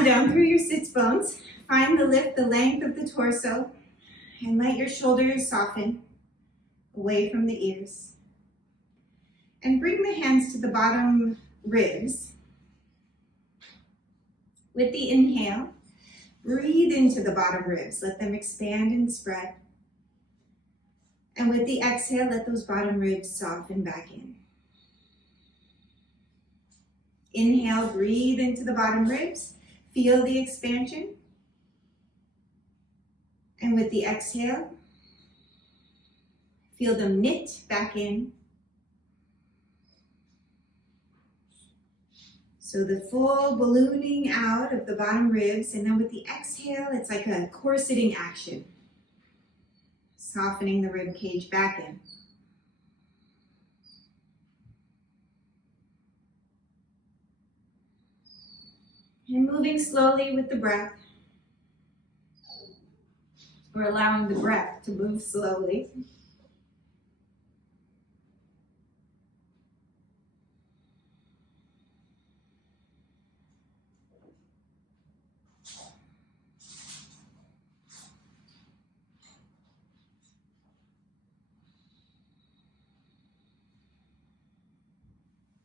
on down through your sits bones. Find the lift, the length of the torso, and let your shoulders soften away from the ears. And bring the hands to the bottom ribs. With the inhale, breathe into the bottom ribs. Let them expand and spread. And with the exhale, let those bottom ribs soften back in. Inhale, breathe into the bottom ribs. Feel the expansion. And with the exhale, feel them knit back in. So the full ballooning out of the bottom ribs, and then with the exhale, it's like a corseting action. Softening the rib cage back in. And moving slowly with the breath, or allowing the breath to move slowly.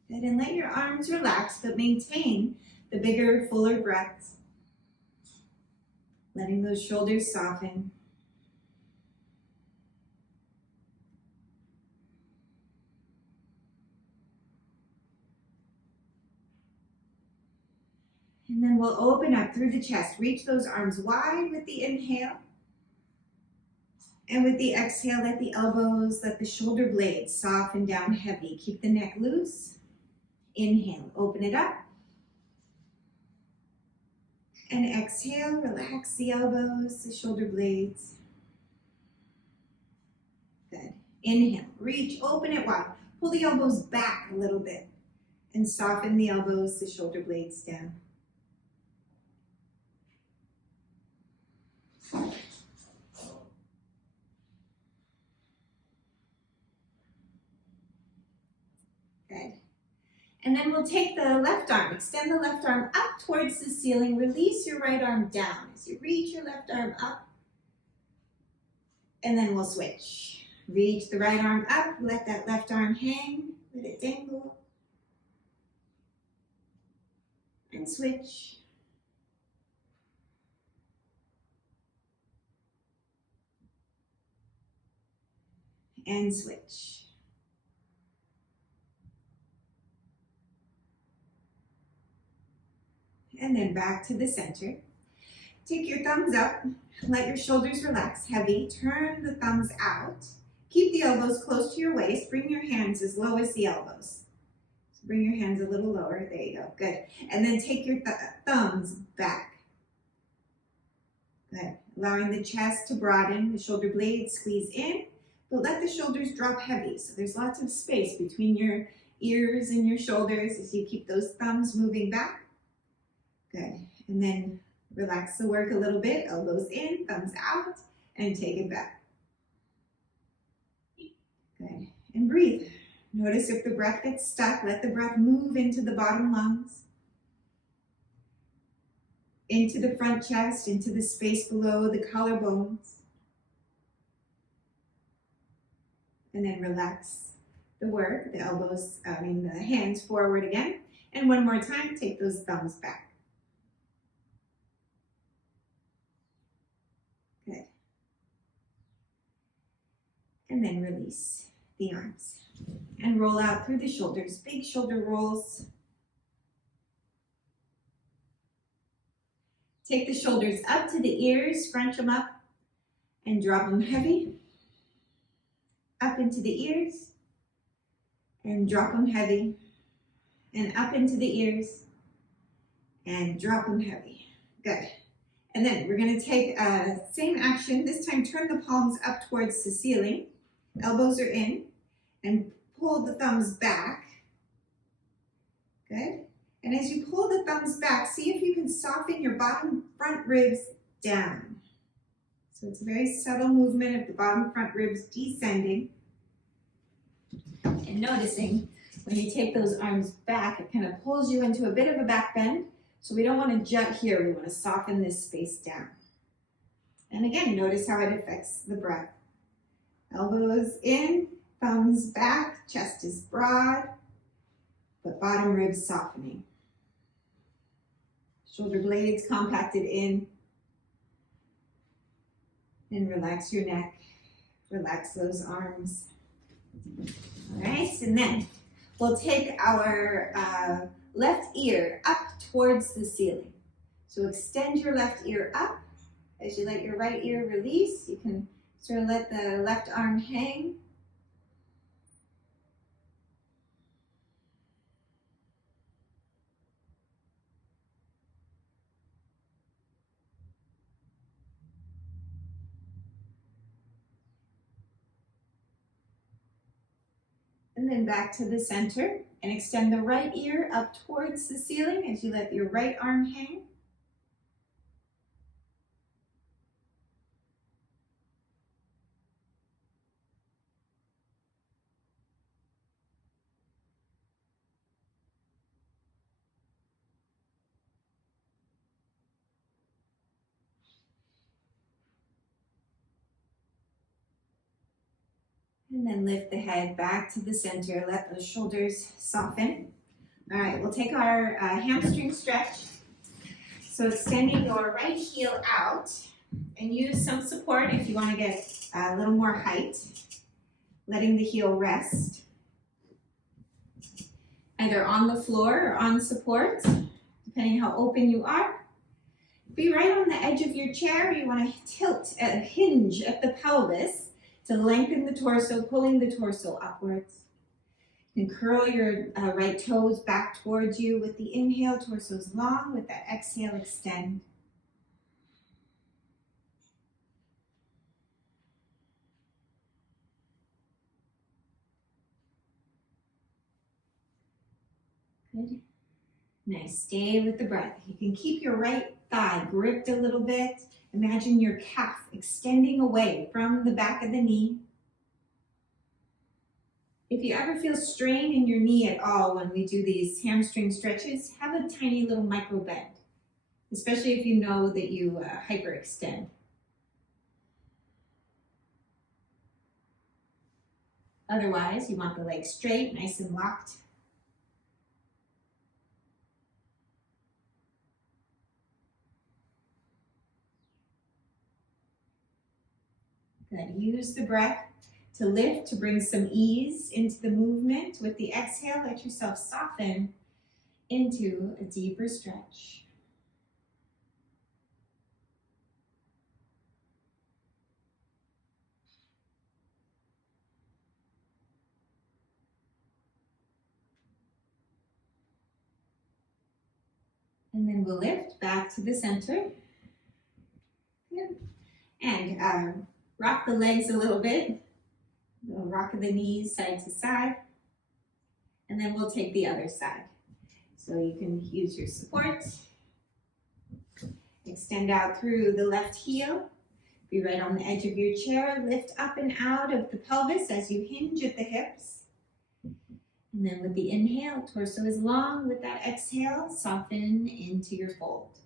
Good, and let your arms relax, but maintain the bigger, fuller breaths. Letting those shoulders soften. And then we'll open up through the chest. Reach those arms wide with the inhale. And with the exhale, let the elbows, let the shoulder blades soften down heavy. Keep the neck loose. Inhale, open it up. And exhale, relax the elbows, the shoulder blades. Good. Inhale, reach, open it wide. Pull the elbows back a little bit and soften the elbows, the shoulder blades down. Good. And then we'll take the left arm, extend the left arm up towards the ceiling, release your right arm down as you reach your left arm up, and then we'll switch. Reach the right arm up, let that left arm hang, let it dangle, and switch. And switch. And then back to the center. Take your thumbs up, let your shoulders relax heavy, turn the thumbs out. Keep the elbows close to your waist, bring your hands as low as the elbows. So bring your hands a little lower, there you go, good. And then take your thumbs back. Good, allowing the chest to broaden, the shoulder blades squeeze in, but let the shoulders drop heavy. So there's lots of space between your ears and your shoulders as you keep those thumbs moving back. Good, and then relax the work a little bit, elbows in, thumbs out, and take it back. Good, and breathe. Notice if the breath gets stuck, let the breath move into the bottom lungs, into the front chest, into the space below the collarbones. And then relax the work, the elbows, the hands forward again. And one more time, take those thumbs back. Good. And then release the arms. And roll out through the shoulders, big shoulder rolls. Take the shoulders up to the ears, scrunch them up, and drop them heavy. Up into the ears, and drop them heavy. And up into the ears, and drop them heavy. Good. And then we're going to take same action. This time turn the palms up towards the ceiling. Elbows are in. And pull the thumbs back. Good. And as you pull the thumbs back, see if you can soften your bottom front ribs down. So it's a very subtle movement of the bottom front ribs descending. And noticing when you take those arms back, it kind of pulls you into a bit of a back bend. So we don't want to jut here, we want to soften this space down. And again, notice how it affects the breath. Elbows in, thumbs back, chest is broad, but bottom ribs softening. Shoulder blades compacted in. And relax your neck, relax those arms. All right, and then we'll take our left ear up towards the ceiling. So extend your left ear up. As you let your right ear release, you can sort of let the left arm hang. And then back to the center and extend the right ear up towards the ceiling as you let your right arm hang. And then lift the head back to the center. Let those shoulders soften. All right, we'll take our hamstring stretch. So extending your right heel out and use some support if you want to get a little more height. Letting the heel rest. Either on the floor or on support, depending how open you are. Be right on the edge of your chair. You want to tilt a hinge at the pelvis to lengthen the torso, pulling the torso upwards. And curl your right toes back towards you. With the inhale, torso's long. With that exhale, extend. Good. Nice. Stay with the breath. You can keep your right thigh gripped a little bit. Imagine your calf extending away from the back of the knee. If you ever feel strain in your knee at all when we do these hamstring stretches, have a tiny little micro bend, especially if you know that you hyperextend. Otherwise, you want the legs straight, nice and locked. Good. Use the breath to lift, to bring some ease into the movement. With the exhale, let yourself soften into a deeper stretch. And then we'll lift back to the center. Good. And rock the legs a little bit. We'll rock the knees side to side. And then we'll take the other side. So you can use your support. Extend out through the left heel. Be right on the edge of your chair. Lift up and out of the pelvis as you hinge at the hips. And then with the inhale, torso is long. With that exhale, soften into your fold.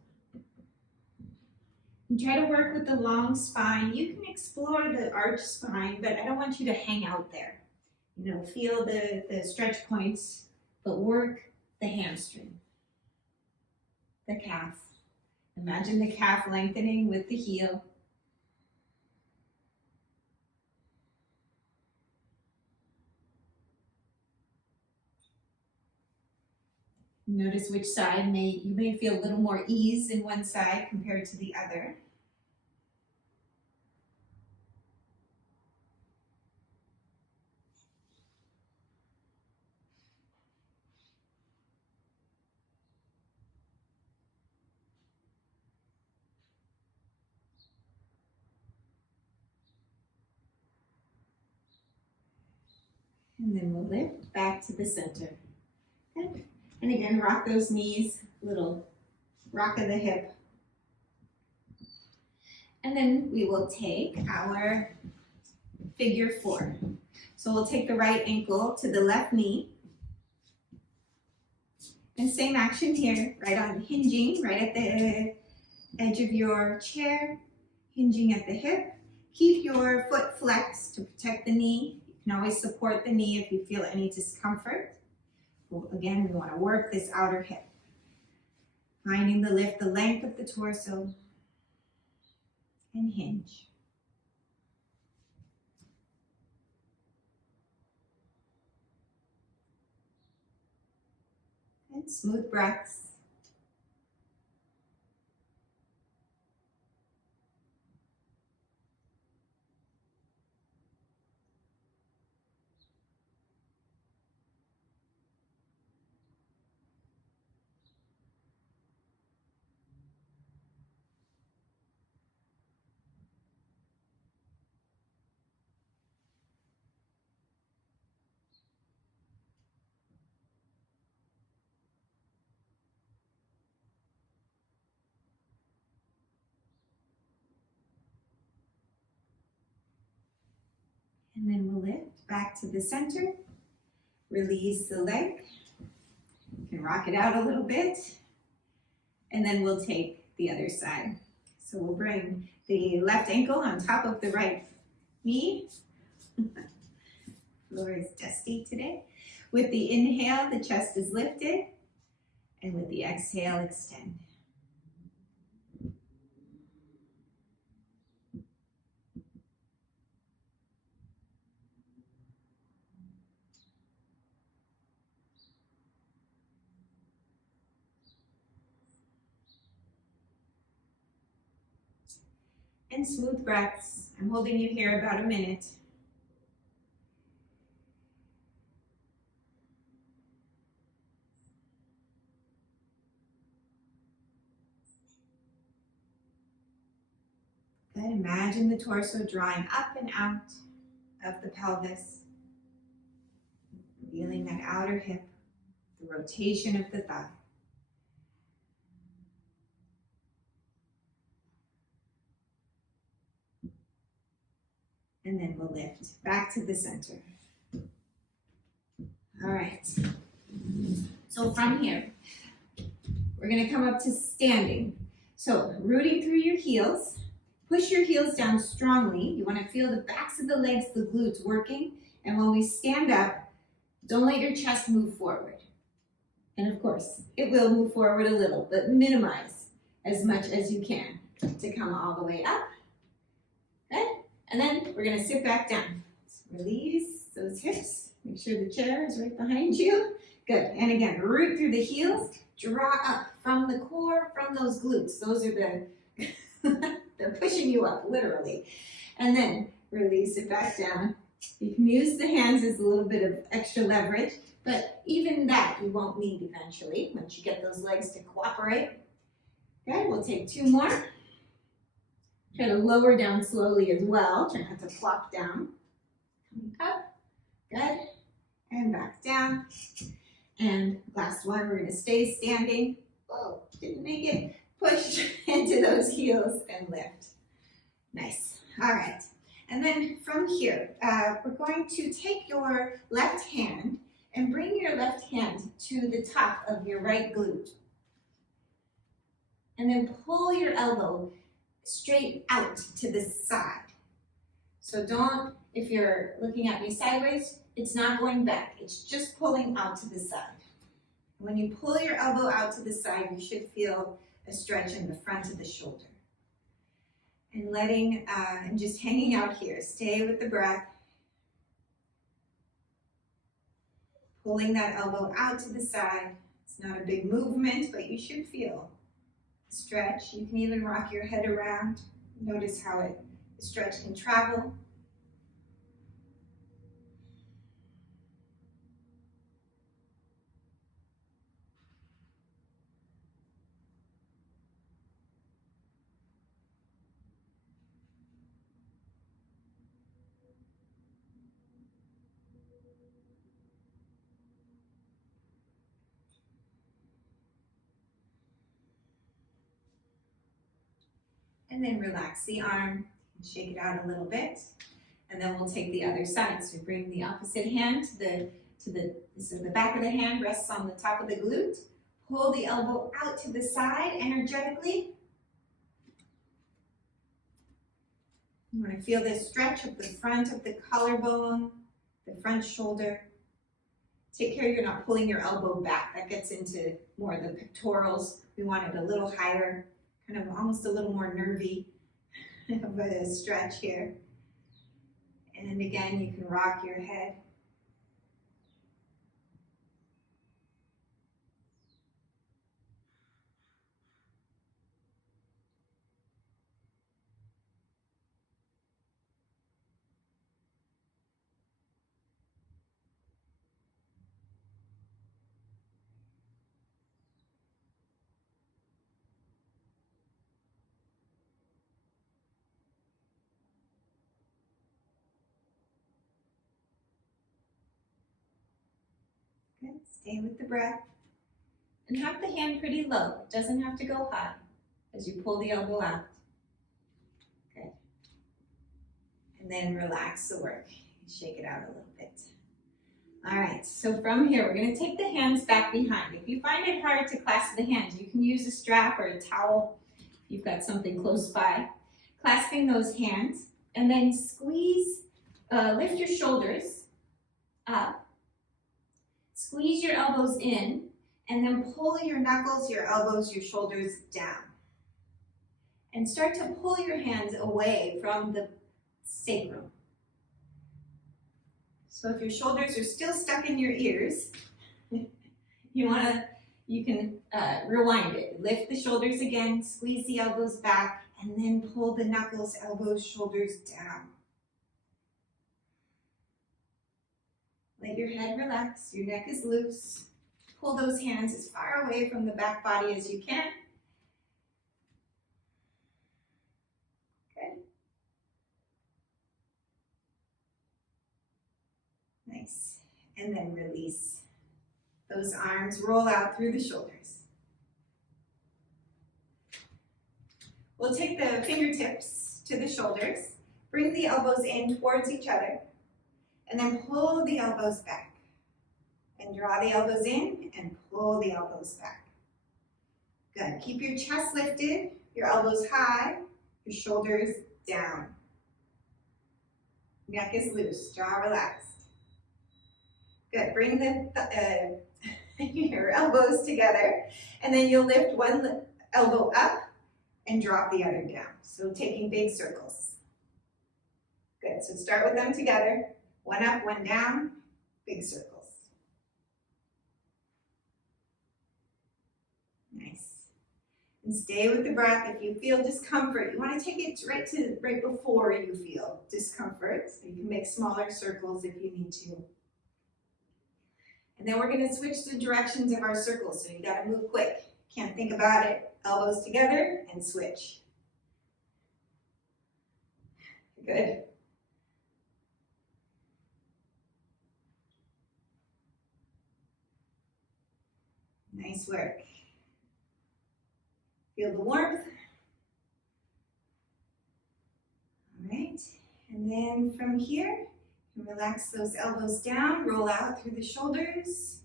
And try to work with the long spine. You can explore the arch spine, but I don't want you to hang out there. You know, feel the stretch points, but work the hamstring, the calf. Imagine the calf lengthening with the heel. Notice which side you may feel a little more ease in one side compared to the other. And then we'll lift back to the center. Okay. And again, rock those knees, little rock of the hip. And then we will take our figure 4. So we'll take the right ankle to the left knee. And same action here, right on hinging, right at the edge of your chair, hinging at the hip. Keep your foot flexed to protect the knee. You can always support the knee if you feel any discomfort. Well, again, we want to work this outer hip. Finding the lift, the length of the torso, and hinge. And smooth breaths. And then we'll lift back to the center. Release the leg. You can rock it out a little bit. And then we'll take the other side. So we'll bring the left ankle on top of the right knee. Floor is dusty today. With the inhale, the chest is lifted. And with the exhale, extend. And smooth breaths. I'm holding you here about a minute. Good. Imagine the torso drawing up and out of the pelvis, revealing that outer hip, the rotation of the thigh. And then we'll lift back to the center. All right. So from here, we're going to come up to standing. So rooting through your heels. Push your heels down strongly. You want to feel the backs of the legs, the glutes working. And when we stand up, don't let your chest move forward. And of course, it will move forward a little, but minimize as much as you can to come all the way up. Good. And then we're going to sit back down. Release those hips. Make sure the chair is right behind you. Good. And again, root through the heels. Draw up from the core, from those glutes. Those are the... They're pushing you up, literally. And then release it back down. You can use the hands as a little bit of extra leverage, but even that you won't need eventually once you get those legs to cooperate. Okay, we'll take two more. Try to lower down slowly as well. Try not to flop down. Coming up. Good. And back down. And last one, we're going to stay standing. Oh, didn't make it. Push into those heels and lift. Nice. All right. And then from here, we're going to take your left hand and bring your left hand to the top of your right glute. And then pull your elbow straight out to the side. So don't, if you're looking at me sideways, it's not going back. It's just pulling out to the side. When you pull your elbow out to the side, you should feel a stretch in the front of the shoulder. And letting, and just hanging out here. Stay with the breath. Pulling that elbow out to the side. It's not a big movement, but you should feel a stretch. You can even rock your head around. Notice how the stretch can travel. And then relax the arm and shake it out a little bit. And then we'll take the other side. So bring the opposite hand to the back of the hand rests on the top of the glute. Pull the elbow out to the side energetically. You want to feel this stretch of the front of the collarbone, the front shoulder. Take care you're not pulling your elbow back. That gets into more of the pectorals. We want it a little higher, kind of almost a little more nervy of a stretch here. And again, you can rock your head. Good. Stay with the breath. And have the hand pretty low. It doesn't have to go high as you pull the elbow out. Good. And then relax the work. Shake it out a little bit. All right, so from here, we're going to take the hands back behind. If you find it hard to clasp the hands, you can use a strap or a towel if you've got something close by. Clasping those hands, and then squeeze, lift your shoulders up. Squeeze your elbows in, and then pull your knuckles, your elbows, your shoulders down. And start to pull your hands away from the sacrum. So if your shoulders are still stuck in your ears, you can rewind it. Lift the shoulders again, squeeze the elbows back, and then pull the knuckles, elbows, shoulders down. Let your head relax, your neck is loose. Pull those hands as far away from the back body as you can. Good. Nice. And then release. Those arms roll out through the shoulders. We'll take the fingertips to the shoulders, bring the elbows in towards each other, and then pull the elbows back. And draw the elbows in and pull the elbows back. Good. Keep your chest lifted, your elbows high, your shoulders down. Neck is loose, jaw relaxed. Good. Bring your elbows together, and then you'll lift one elbow up and drop the other down. So taking big circles. Good. So start with them together. One up, one down, big circles. Nice. And stay with the breath. If you feel discomfort, you want to take it right before you feel discomfort. So you can make smaller circles if you need to. And then we're going to switch the directions of our circles. So you got to move quick. Can't think about it. Elbows together and switch. Good. Nice work. Feel the warmth. All right. And then from here, relax those elbows down, roll out through the shoulders.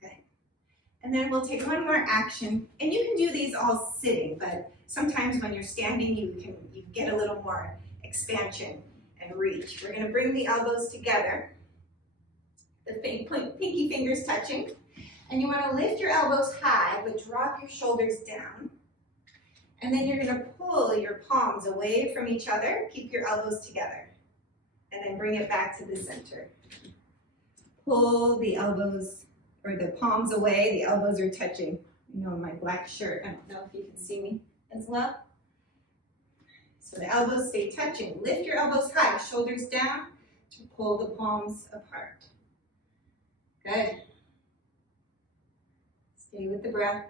Good. And then we'll take one more action. And you can do these all sitting, but sometimes when you're standing, you get a little more expansion and reach. We're going to bring the elbows together, the pinky fingers touching, and you want to lift your elbows high, but drop your shoulders down. And then you're going to pull your palms away from each other, keep your elbows together, and then bring it back to the center. Pull the elbows, or the palms away, the elbows are touching. You know, my black shirt, I don't know if you can see me as well. So the elbows stay touching. Lift your elbows high, shoulders down to pull the palms apart. Good. Stay with the breath.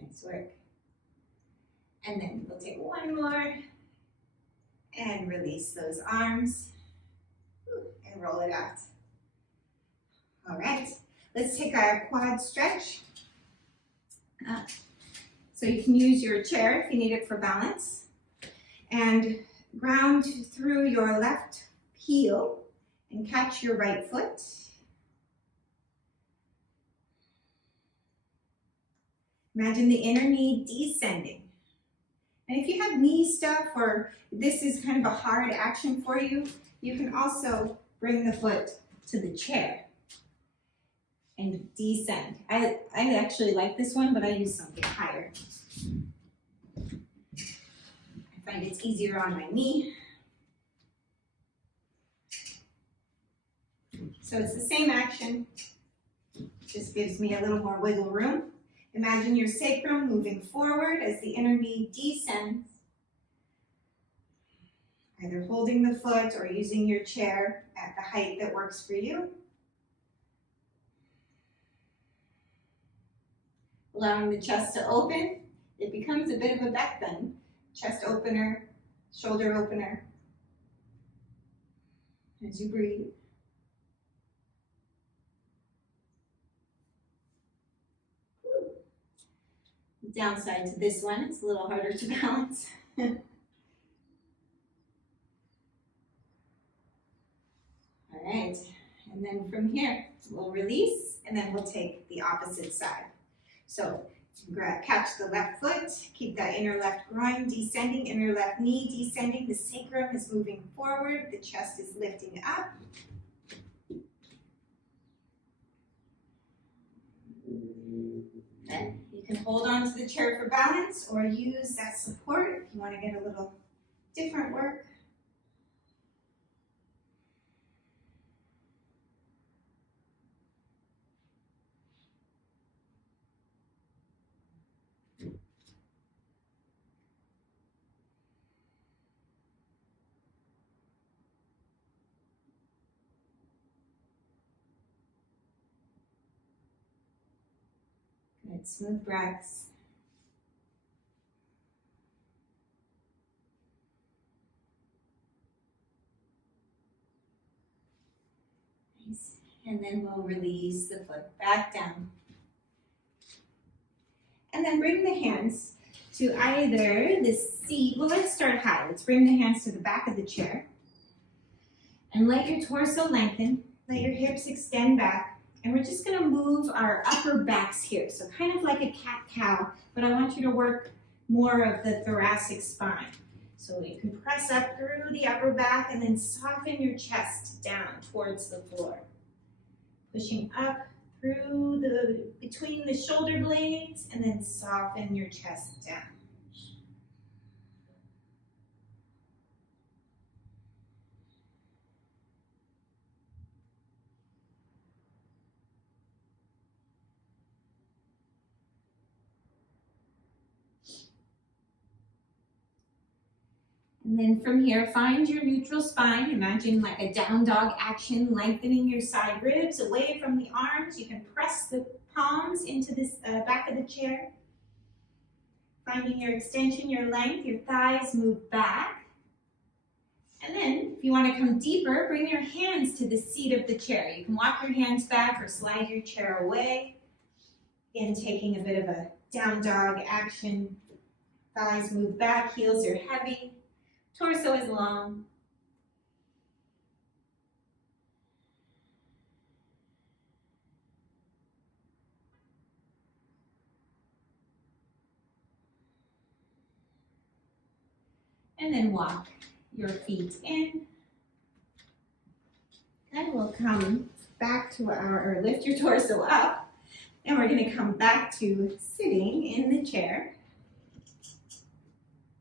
Nice work. And then we'll take one more and release those arms and roll it out. All right, let's take our quad stretch. So you can use your chair if you need it for balance. And ground through your left heel and catch your right foot. Imagine the inner knee descending. And if you have knee stuff or this is kind of a hard action for you, you can also bring the foot to the chair and descend. I actually like this one, but I use something higher. I find it's easier on my knee. So it's the same action, just gives me a little more wiggle room. Imagine your sacrum moving forward as the inner knee descends, either holding the foot or using your chair at the height that works for you. Allowing the chest to open, it becomes a bit of a back bend. Chest opener, shoulder opener, as you breathe. The downside to this one, it's a little harder to balance. All right, and then from here, we'll release, and then we'll take the opposite side. So catch the left foot, keep that inner left groin descending, inner left knee descending, the sacrum is moving forward, the chest is lifting up. Okay. You can hold on to the chair for balance or use that support if you want to get a little different work. Good, smooth breaths. Nice. And then we'll release the foot back down. And then bring the hands to either the seat. Well, let's start high. Let's bring the hands to the back of the chair. And let your torso lengthen. Let your hips extend back. And we're just going to move our upper backs here. So kind of like a cat-cow, but I want you to work more of the thoracic spine. So you can press up through the upper back and then soften your chest down towards the floor. Pushing up through between the shoulder blades and then soften your chest down. And then from here, find your neutral spine. Imagine like a down dog action, lengthening your side ribs away from the arms. You can press the palms into this back of the chair. Finding your extension, your length, your thighs move back. And then if you want to come deeper, bring your hands to the seat of the chair. You can walk your hands back or slide your chair away. Again, taking a bit of a down dog action. Thighs move back, heels are heavy. Torso is long. And then walk your feet in. Then we'll come back to or lift your torso up. And we're going to come back to sitting in the chair.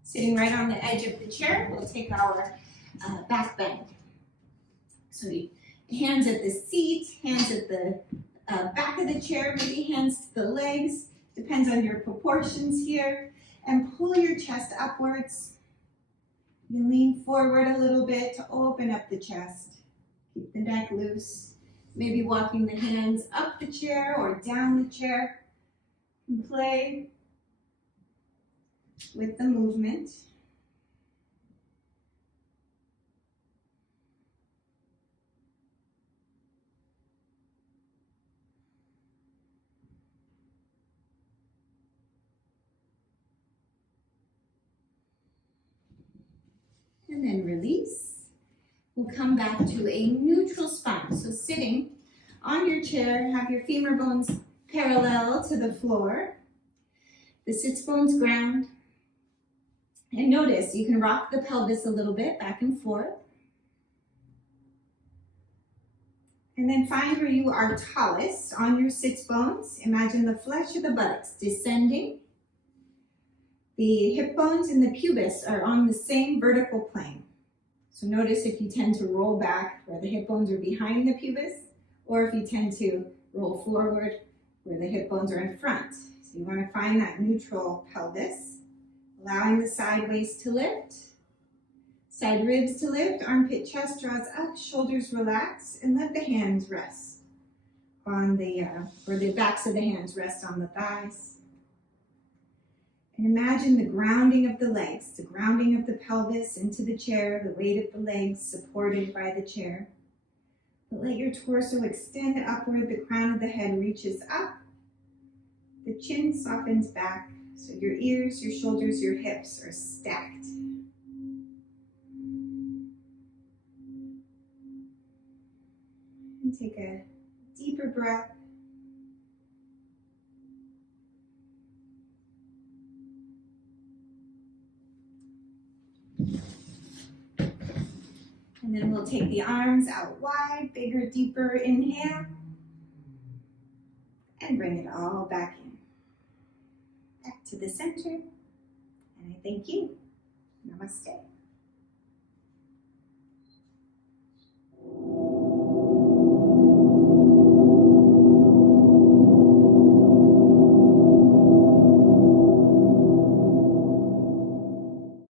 Sitting right on the edge of the chair, we'll take our back bend. So hands at the seat, hands at the back of the chair, maybe hands to the legs, depends on your proportions here. And pull your chest upwards. You lean forward a little bit to open up the chest. Keep the neck loose. Maybe walking the hands up the chair or down the chair. And play with the movement. And then release. We'll come back to a neutral spine. So sitting on your chair, have your femur bones parallel to the floor. The sits bones ground. And notice you can rock the pelvis a little bit back and forth. And then find where you are tallest on your sits bones. Imagine the flesh of the buttocks descending. The hip bones and the pubis are on the same vertical plane. So notice if you tend to roll back where the hip bones are behind the pubis, or if you tend to roll forward where the hip bones are in front. So you want to find that neutral pelvis, allowing the side waist to lift, side ribs to lift, armpit chest draws up, shoulders relax, and let the hands rest on or the backs of the hands rest on the thighs. And imagine the grounding of the legs, the grounding of the pelvis into the chair, the weight of the legs supported by the chair. But let your torso extend upward, the crown of the head reaches up, the chin softens back, so your ears, your shoulders, your hips are stacked. And take a deeper breath. And then we'll take the arms out wide, bigger, deeper inhale. And bring it all back in. Back to the center. And I thank you. Namaste.